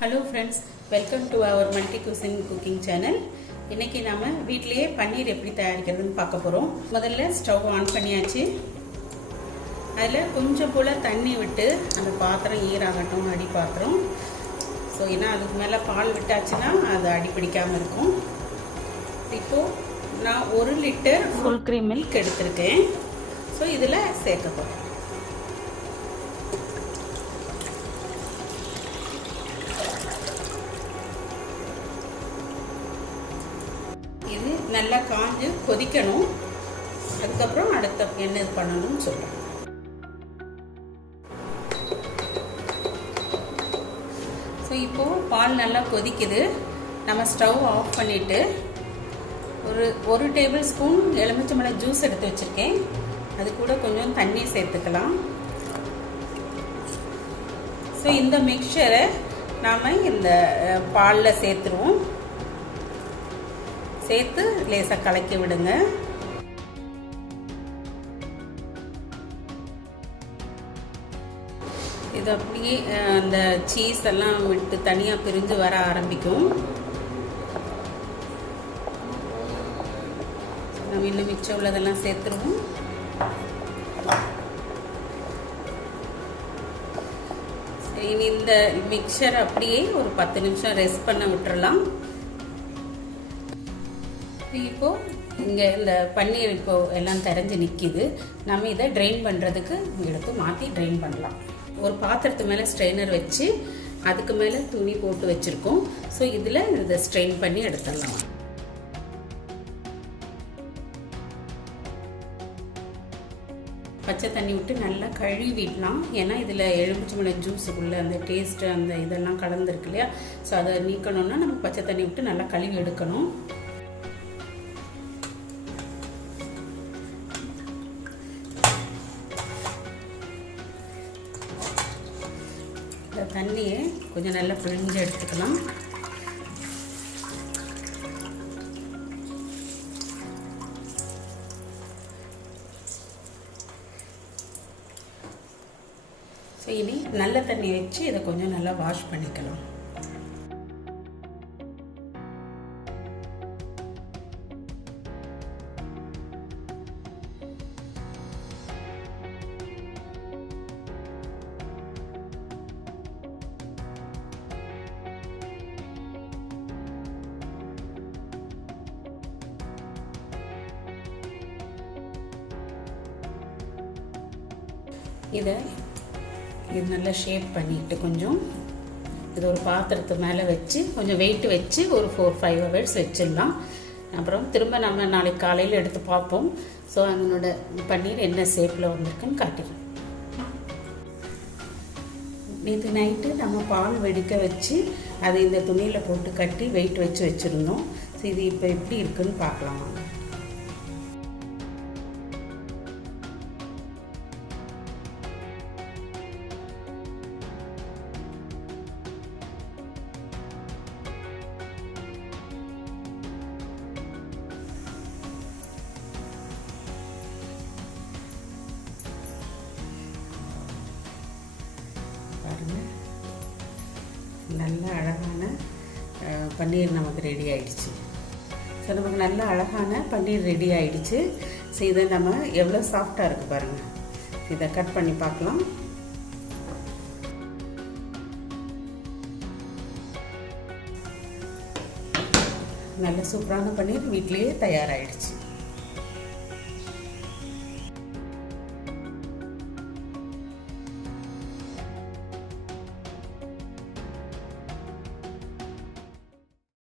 Hello friends, welcome to our multi cuisine cooking channel. இன்னைக்கு நாம வீட்லயே பன்னீர் எப்படி தயாரிக்கிறதுன்னு பார்க்க போறோம். முதல்ல ஸ்டவ் ஆன் பண்ணியாச்சு. அதுல கொஞ்சம் போல தண்ணி விட்டு அந்த பாத்திரம் ஈராகட்டும், அடி பாத்திரம். சோ ஏன்னா அதுக்கு மேல பால் விட்டாச்சுன்னா அது அடி பிடிக்காம இருக்கும். இப்போ நான் 1 லிட்டர் full cream milk எடுத்துர்க்கேன். சோ இதுல சேர்க்க போறேன். இது நல்லா காஞ்சு கொதிக்கணும். அதுக்கு அப்புறம் அடுத்து என்ன பண்ணணும்னு சொல்றேன். சோ இப்போ பால் நல்லா கொதிக்குது. நம்ம ஸ்டவ் ஆஃப் பண்ணிட்டு ஒரு டேபிள் ஸ்பூன் எலுமிச்சம்பழம் ஜூஸ் எடுத்து வச்சிருக்கேன். அது கூட கொஞ்சம் தண்ணி சேர்த்துக்கலாம். சோ இந்த மிக்சரை நாம இந்த பால்ல சேர்த்துருவோம். சேர்த்து லேசா கலக்கி விடுங்க. இது அப்படியே அந்த சீஸ் எல்லாம் விட்டு தனியா பிரிஞ்சு வர ஆரம்பிக்கும். நம்ம இன்னும் மிச்சம் உள்ளதெல்லாம் சேர்த்துருவோம். இந்த மிக்சர் அப்படியே ஒரு 10 நிமிஷம் ரெஸ்ட் பண்ண விட்டுறலாம். இப்போ இங்கே இந்த பன்னீர் இப்போ எல்லாம் தெரிஞ்சு நிற்கிது. நம்ம இதை ட்ரெயின் பண்ணுறதுக்கு எடுத்து மாற்றி ட்ரெயின் பண்ணலாம். ஒரு பாத்திரத்து மேலே ஸ்ட்ரெயினர் வச்சு அதுக்கு மேலே துணி போட்டு வச்சுருக்கோம். ஸோ இதில் இதை ஸ்ட்ரெயின் பண்ணி எடுத்துடலாம். பச்சை தண்ணி விட்டு நல்லா கழுவிடலாம். ஏன்னா இதில் எலுமிச்சம்பழம் ஜூஸுக்குள்ளே அந்த டேஸ்ட்டு அந்த இதெல்லாம் கலந்துருக்கு இல்லையா. ஸோ அதை நீக்கணும்னா நம்ம பச்சை தண்ணி விட்டு நல்லா கழுவி எடுக்கணும். தண்ணியை கொஞ்சம் நல்லா பிழிஞ்சு எடுத்துக்கலாம். ஸோ இனி நல்ல தண்ணி வச்சு இதை கொஞ்சம் நல்லா வாஷ் பண்ணிக்கலாம். இதை இது நல்லா ஷேப் பண்ணிட்டு கொஞ்சம் இது ஒரு பாத்திரத்து மேலே வச்சு கொஞ்சம் வெயிட் வச்சு ஒரு 4-5 ஹவர்ஸ் வச்சிடலாம். அப்புறம் திரும்ப நம்ம நாளைக்கு காலையில் எடுத்து பார்ப்போம். ஸோ அதனோட பன்னீர் என்ன ஷேப்பில் வந்திருக்குன்னு காட்டிக்கலாம். நேற்று நைட்டு நம்ம பால் வெடிக்க வச்சு அதை இந்த துணியில் போட்டு கட்டி வெயிட் வச்சு வச்சுருந்தோம். ஸோ இது இப்போ எப்படி இருக்குன்னு பார்க்கலாம். நல்ல அழகான பன்னீர் நமக்கு ரெடி ஆயிடுச்சு. ஸோ நமக்கு நல்ல அழகான பன்னீர் ரெடி ஆயிடுச்சு. ஸோ இதை நம்ம எவ்வளோ சாஃப்டாக இருக்குது பாருங்கள். இதை கட் பண்ணி பார்க்கலாம். நல்ல சூப்பரான பன்னீர் வீட்டிலேயே தயாராகிடுச்சு.